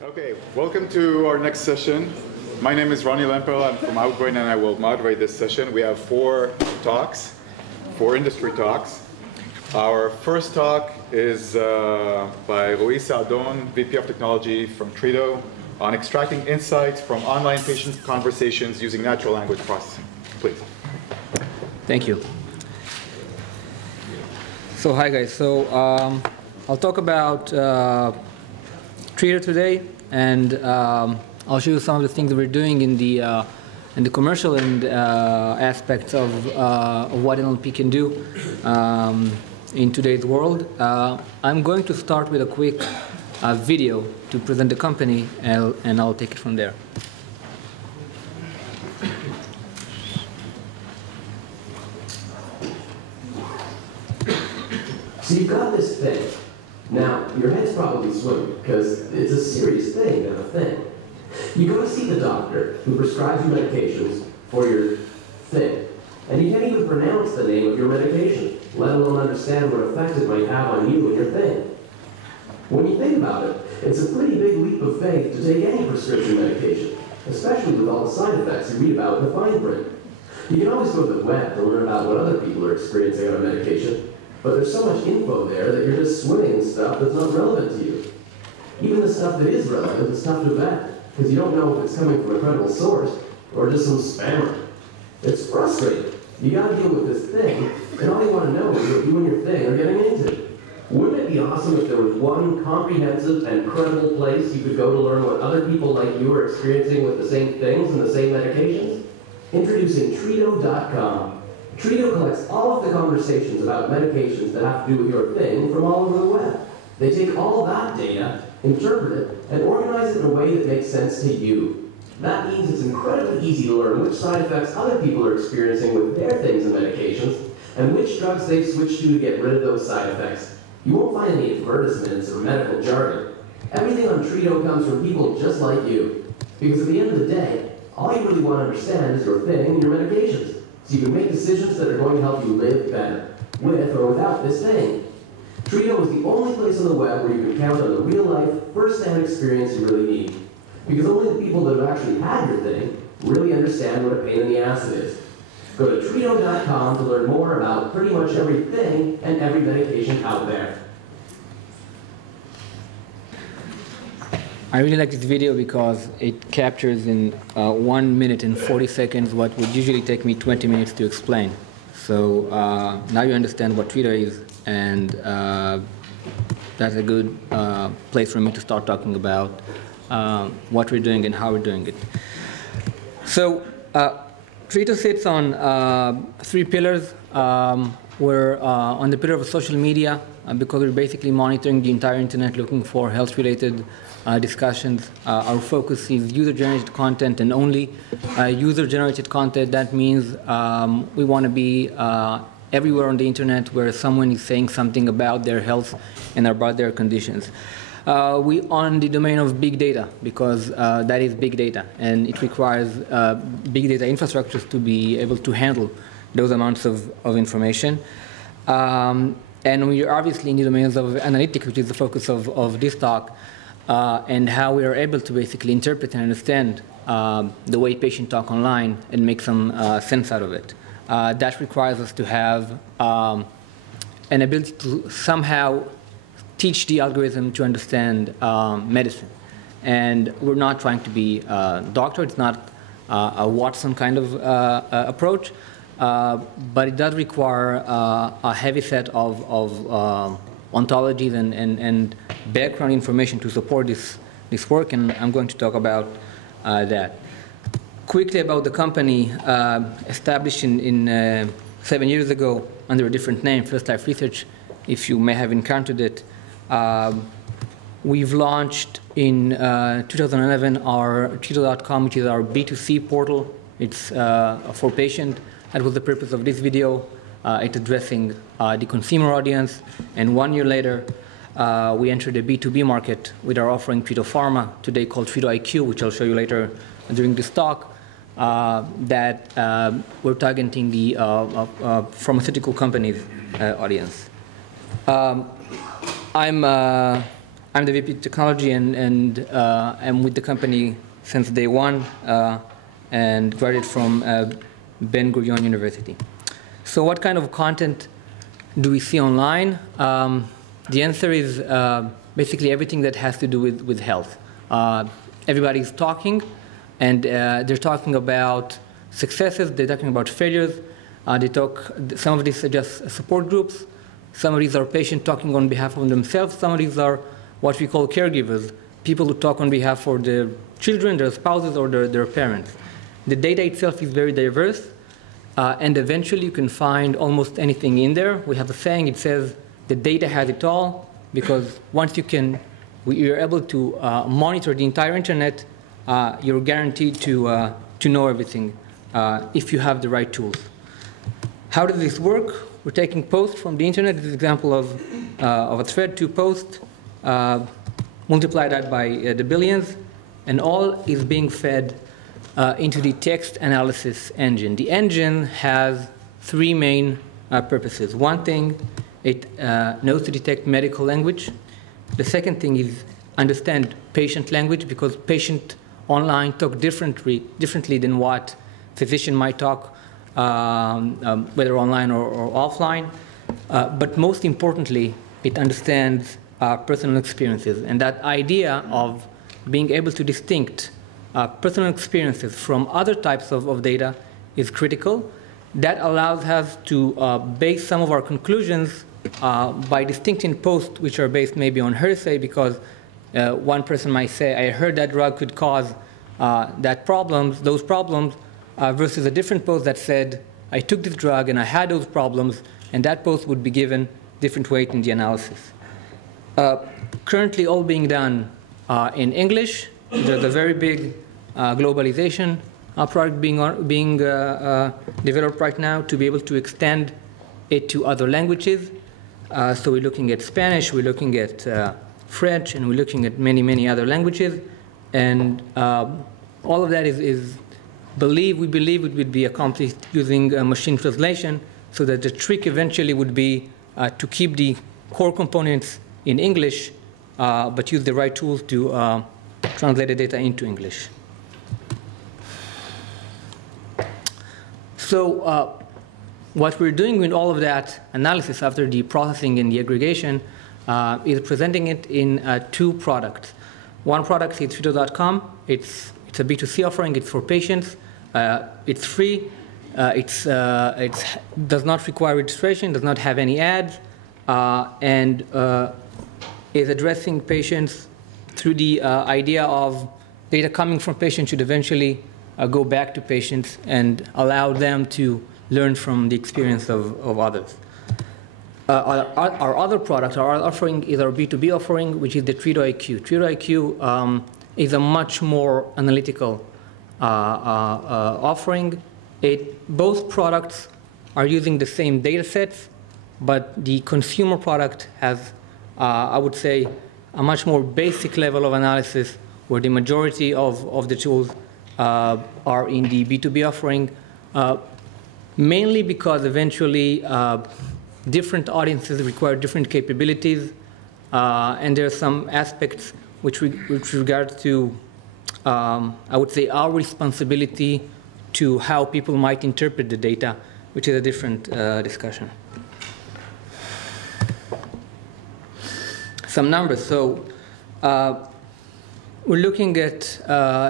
Okay, welcome to our next session. My name is Ronnie Lempel. I'm from Outbrain and I will moderate this session. We have four industry talks. Our first talk is by Roee, VP of Technology from Treato, on extracting insights from online patient conversations using natural language processing. Please. Thank you. So hi guys. So I'll talk about Treato today, and I'll show you some of the things that we're doing in the commercial and aspects of what NLP can do in today's world. I'm going to start with a quick video to present the company, and I'll take it from there. So you've got this thing. Now, your head's probably swimming, because it's a serious thing, not a thing. You go to see the doctor who prescribes you medications for your thing, and you can't even pronounce the name of your medication, let alone understand what effect it might have on you and your thing. When you think about it, it's a pretty big leap of faith to take any prescription medication, especially with all the side effects you read about in the fine print. You can always go to the web to learn about what other people are experiencing on a medication, but there's so much info there that you're just swimming in stuff that's not relevant to you. Even the stuff that is relevant is tough to vet, because you don't know if it's coming from a credible source or just some spammer. It's frustrating. You gotta deal with this thing, and all you want to know is what you and your thing are getting into. Wouldn't it be awesome if there was one comprehensive and credible place you could go to learn what other people like you are experiencing with the same things and the same medications? Introducing Treato.com. Treato collects all of the conversations about medications that have to do with your thing from all over the web. They take all that data, interpret it, and organize it in a way that makes sense to you. That means it's incredibly easy to learn which side effects other people are experiencing with their things and medications, and which drugs they've switched to get rid of those side effects. You won't find any advertisements or medical jargon. Everything on Treato comes from people just like you. Because at the end of the day, all you really want to understand is your thing and your medications. So you can make decisions that are going to help you live better, with or without this thing. Treato is the only place on the web where you can count on the real-life, first-hand experience you really need. Because only the people that have actually had your thing really understand what a pain in the ass it is. Go to Treato.com to learn more about pretty much everything and every medication out there. I really like this video because it captures in 1 minute and 40 seconds what would usually take me 20 minutes to explain. So now you understand what Treato is, and that's a good place for me to start talking about what we're doing and how we're doing it. So Treato sits on 3 pillars. We're on the pillar of social media because we're basically monitoring the entire internet looking for health-related discussions. Our focus is user-generated content and only user-generated content. That means we want to be everywhere on the internet where someone is saying something about their health and about their conditions. We on the domain of big data because that is big data, and it requires big data infrastructures to be able to handle those amounts of information. And we are obviously in the domains of analytics, which is the focus of this talk, and how we are able to basically interpret and understand the way patients talk online and make some sense out of it. That requires us to have an ability to somehow teach the algorithm to understand medicine. And we're not trying to be a doctor. It's not a Watson kind of approach. But it does require a heavy set of ontologies and background information to support this work, and I'm going to talk about that. Quickly about the company, established in 7 years ago under a different name, First Life Research, if you may have encountered it. We've launched in 2011 our Treato.com, which is our B2C portal. It's for patients. That was the purpose of this video. It's addressing the consumer audience. And 1 year later, we entered the B2B market with our offering Treato Pharma, today called Treato IQ, which I'll show you later during this talk, that we're targeting the pharmaceutical companies audience. I'm I'm the VP of Technology, and I'm with the company since day one, and graduated from Bar-Ilan University. So what kind of content do we see online? The answer is basically everything that has to do with health. Everybody's talking, and they're talking about successes, they're talking about failures. Some of these are just support groups. Some of these are patients talking on behalf of themselves. Some of these are what we call caregivers, people who talk on behalf of their children, their spouses, or their parents. The data itself is very diverse, and eventually you can find almost anything in there. We have a saying, it says, the data has it all, because once you're able to monitor the entire internet, you're guaranteed to know everything if you have the right tools. How does this work? We're taking posts from the internet. This is an example of a thread, 2 posts. Multiply that by the billions, and all is being fed into the text analysis engine. The engine has 3 main purposes. One thing, it knows to detect medical language. The second thing is understand patient language, because patient online talk differently than what physician might talk, whether online or offline. But most importantly, it understands personal experiences. And that idea of being able to distinct personal experiences from other types of data is critical. That allows us to base some of our conclusions by distincting posts which are based maybe on hearsay, because one person might say, I heard that drug could cause those problems, versus a different post that said, I took this drug and I had those problems, and that post would be given different weight in the analysis. Currently all being done in English. There's a very big globalization project being developed right now to be able to extend it to other languages. So we're looking at Spanish, we're looking at French, and we're looking at many, many other languages. And all of that we believe it would be accomplished using machine translation, so that the trick eventually would be to keep the core components in English, but use the right tools to translate the data into English. So what we're doing with all of that analysis after the processing and the aggregation is presenting it in 2 products. One product is Treato.com. It's a B2C offering. It's for patients. It's free. It does not require registration, does not have any ads, and is addressing patients through the idea of data coming from patients should eventually go back to patients and allow them to learn from the experience of others. Our other product, our offering, is our B2B offering, which is the Treato IQ. Treato IQ is a much more analytical offering. Both products are using the same data sets, but the consumer product has, I would say, a much more basic level of analysis, where the majority of the tools are in the B2B offering, mainly because eventually different audiences require different capabilities, and there are some aspects which regard to, I would say, our responsibility to how people might interpret the data, which is a different discussion. Some numbers. So we're looking at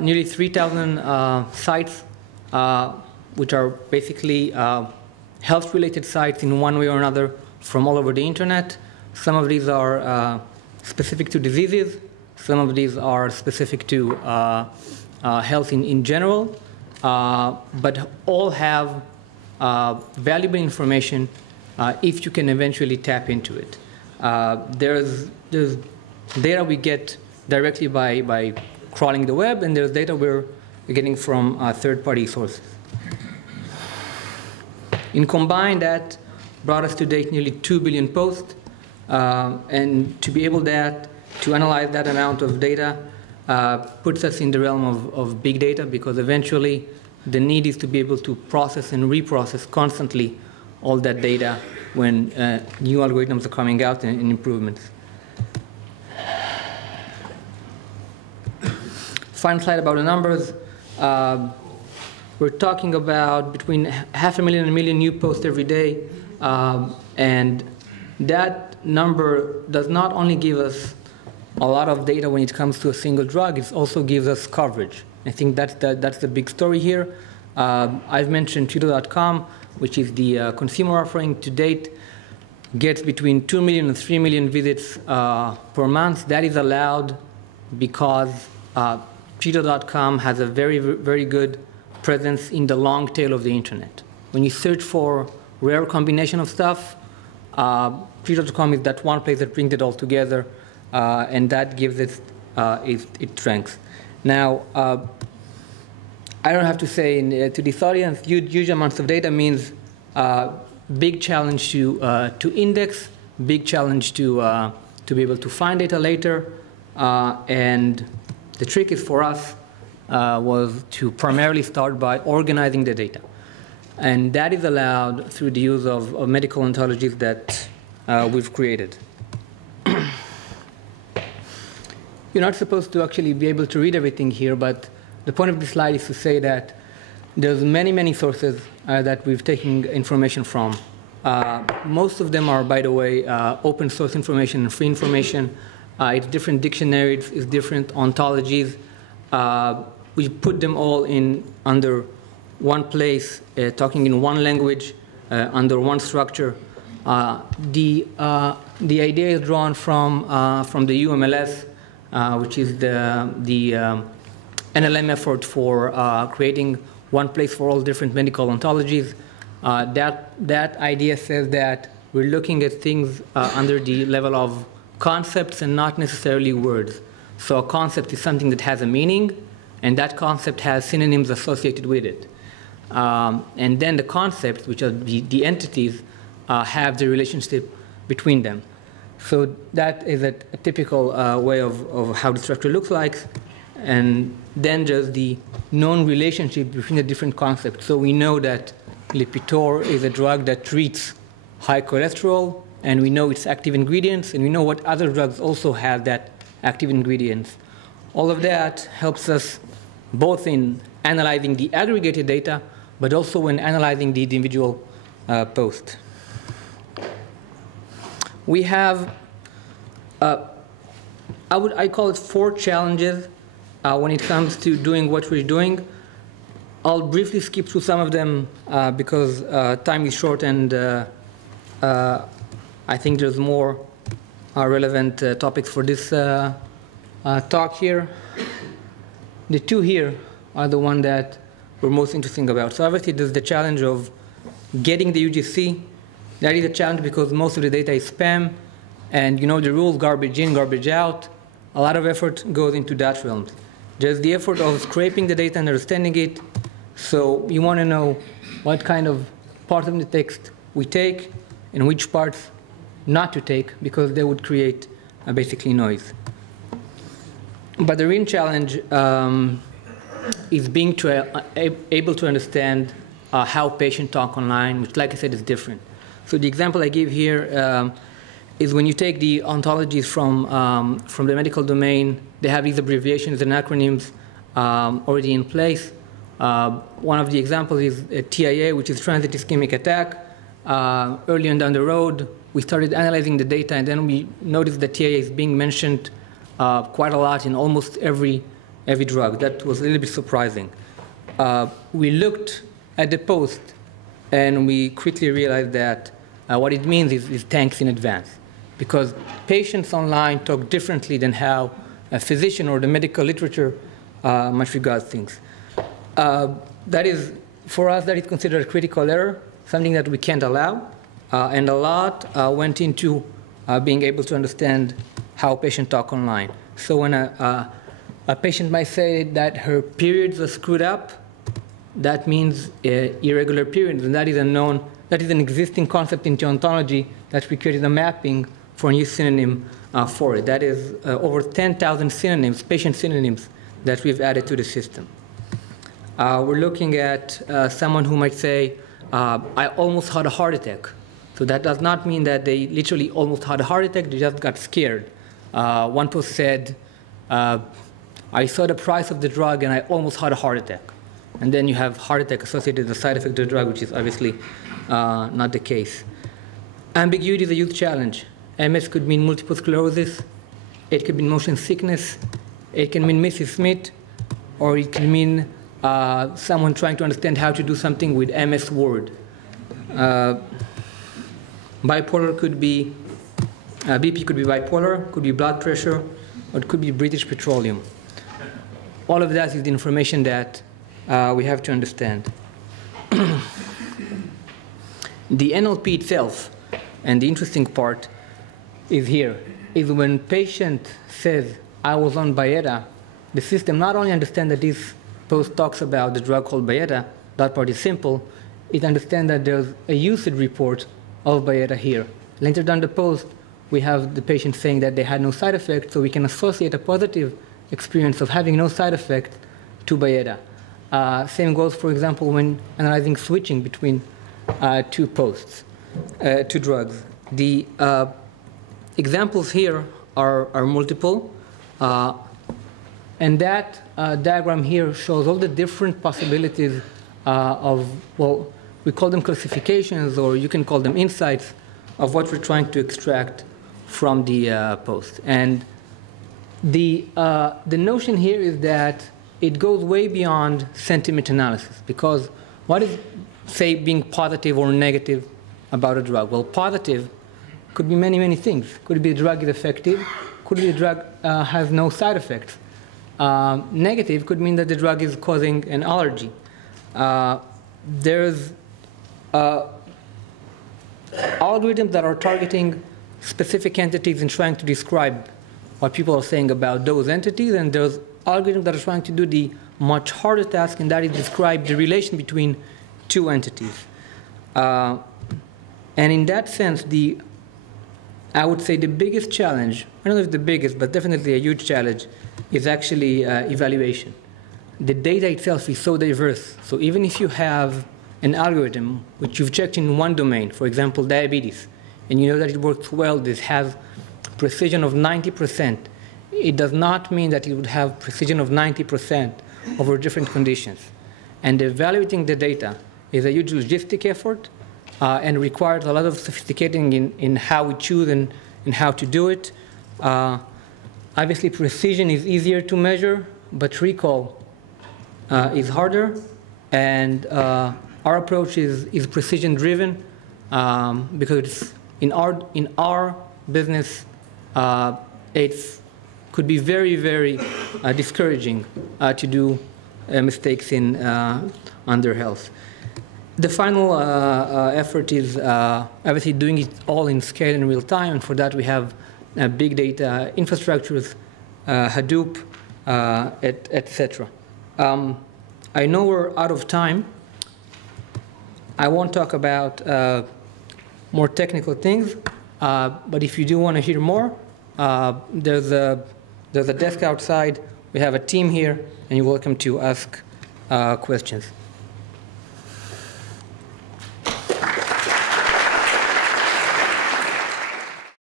nearly 3,000 sites, which are basically health-related sites in one way or another from all over the internet. Some of these are specific to diseases. Some of these are specific to health in general. But all have valuable information if you can eventually tap into it. There's data we get directly by crawling the web, and there's data we're getting from third-party sources. In combined, that brought us to date nearly 2 billion posts, and to be able to analyze that amount of data puts us in the realm of big data, because eventually the need is to be able to process and reprocess constantly all that data when new algorithms are coming out and improvements. Final slide about the numbers. We're talking about between 500,000 and 1 million new posts every day. And that number does not only give us a lot of data when it comes to a single drug, it also gives us coverage. I think that's the big story here. I've mentioned Treato.com, which is the consumer offering to date, gets between 2 million and 3 million visits per month. That is allowed because Treato.com has a very, very good presence in the long tail of the internet. When you search for rare combination of stuff, Treato.com is that one place that brings it all together, and that gives it its strength. Now, I don't have to say to this audience, huge amounts of data means big challenge to index, big challenge to be able to find data later, and the trick is for us was to primarily start by organizing the data. And that is allowed through the use of medical ontologies that we've created. You're not supposed to actually be able to read everything here, but the point of this slide is to say that there's many sources that we've taken information from. Most of them are, by the way, open source information and free information. It's different dictionaries, it's different ontologies. We put them all in under one place, talking in one language, under one structure. The idea is drawn from the UMLS, which is the NLM effort for creating one place for all different medical ontologies. That idea says that we're looking at things under the level of concepts and not necessarily words. So a concept is something that has a meaning, and that concept has synonyms associated with it. And then the concepts, which are the entities, have the relationship between them. So that is a typical way of how the structure looks like. And then just the known relationship between the different concepts. So we know that Lipitor is a drug that treats high cholesterol, and we know its active ingredients, and we know what other drugs also have that active ingredients. All of that helps us both in analyzing the aggregated data, but also when analyzing the individual post. We have, I call it 4 challenges when it comes to doing what we're doing. I'll briefly skip through some of them because time is short, and I think there's more relevant topics for this talk here. The 2 here are the one that we're most interesting about. So obviously there's the challenge of getting the UGC. That is a challenge because most of the data is spam, and you know the rules, garbage in, garbage out. A lot of effort goes into that realm. There's the effort of scraping the data and understanding it. So you want to know what kind of parts of the text we take and which parts not to take, because they would create basically noise. But the real challenge is being able to understand how patients talk online, which, like I said, is different. So the example I give here is when you take the ontologies from the medical domain, they have these abbreviations and acronyms already in place. One of the examples is TIA, which is transit ischemic attack. Early on down the road, we started analyzing the data, and then we noticed that TIA is being mentioned quite a lot in almost every drug. That was a little bit surprising. We looked at the post, and we quickly realized that what it means is thanks in advance, because patients online talk differently than how a physician or the medical literature much regards things. That is, for us, that is considered a critical error, something that we can't allow, and a lot went into being able to understand how patients talk online. So when a patient might say that her periods are screwed up, that means irregular periods, and that is an existing concept in ontology that we created a mapping for a new synonym for it. That is over 10,000 synonyms, patient synonyms, that we've added to the system. We're looking at someone who might say, I almost had a heart attack. So that does not mean that they literally almost had a heart attack, they just got scared. One post said, I I saw the price of the drug and I almost had a heart attack. And then you have heart attack associated with the side effect of the drug, which is obviously not the case. Ambiguity is a huge challenge. MS could mean multiple sclerosis. It could mean motion sickness. It can mean Mrs. Smith, or it can mean someone trying to understand how to do something with MS Word. Bipolar could be, BP could be bipolar, could be blood pressure, or it could be British Petroleum. All of that is the information that we have to understand. The NLP itself, and the interesting part is here, is when patient says, I was on Byetta, the system not only understands that this post talks about the drug called Byetta, that part is simple, it understands that there's a usage report of Byetta here. Later down the post, we have the patient saying that they had no side effects, so we can associate a positive experience of having no side effect to Byetta. Same goes, for example, when analyzing switching between two posts, two drugs. The examples here are multiple, and that diagram here shows all the different possibilities of, well, we call them classifications, or you can call them insights of what we're trying to extract from the post. And the notion here is that it goes way beyond sentiment analysis, because what is, say, being positive or negative about a drug? Well, positive could be many, many things. Could be the drug is effective. Could be the drug has no side effects. Negative could mean that the drug is causing an allergy. There's algorithms that are targeting specific entities and trying to describe what people are saying about those entities, and there's algorithms that are trying to do the much harder task, and that is describe the relation between two entities. And in that sense, I would say the biggest challenge, I don't know if the biggest, but definitely a huge challenge, is actually evaluation. The data itself is so diverse, so even if you have an algorithm which you've checked in one domain, for example, diabetes, and you know that it works well, this has precision of 90%, it does not mean that it would have precision of 90% over different conditions. And evaluating the data is a huge logistic effort and requires a lot of sophisticating in how we choose and how to do it. Obviously, precision is easier to measure, but recall is harder. And our approach is precision-driven because it's in our business, it could be very, very discouraging to do mistakes in under health. The final effort is obviously doing it all in scale in real time, and for that we have big data infrastructures, Hadoop, etc. I know we're out of time. I won't talk about more technical things, but if you do want to hear more, there's a desk outside. We have a team here, and you're welcome to ask questions.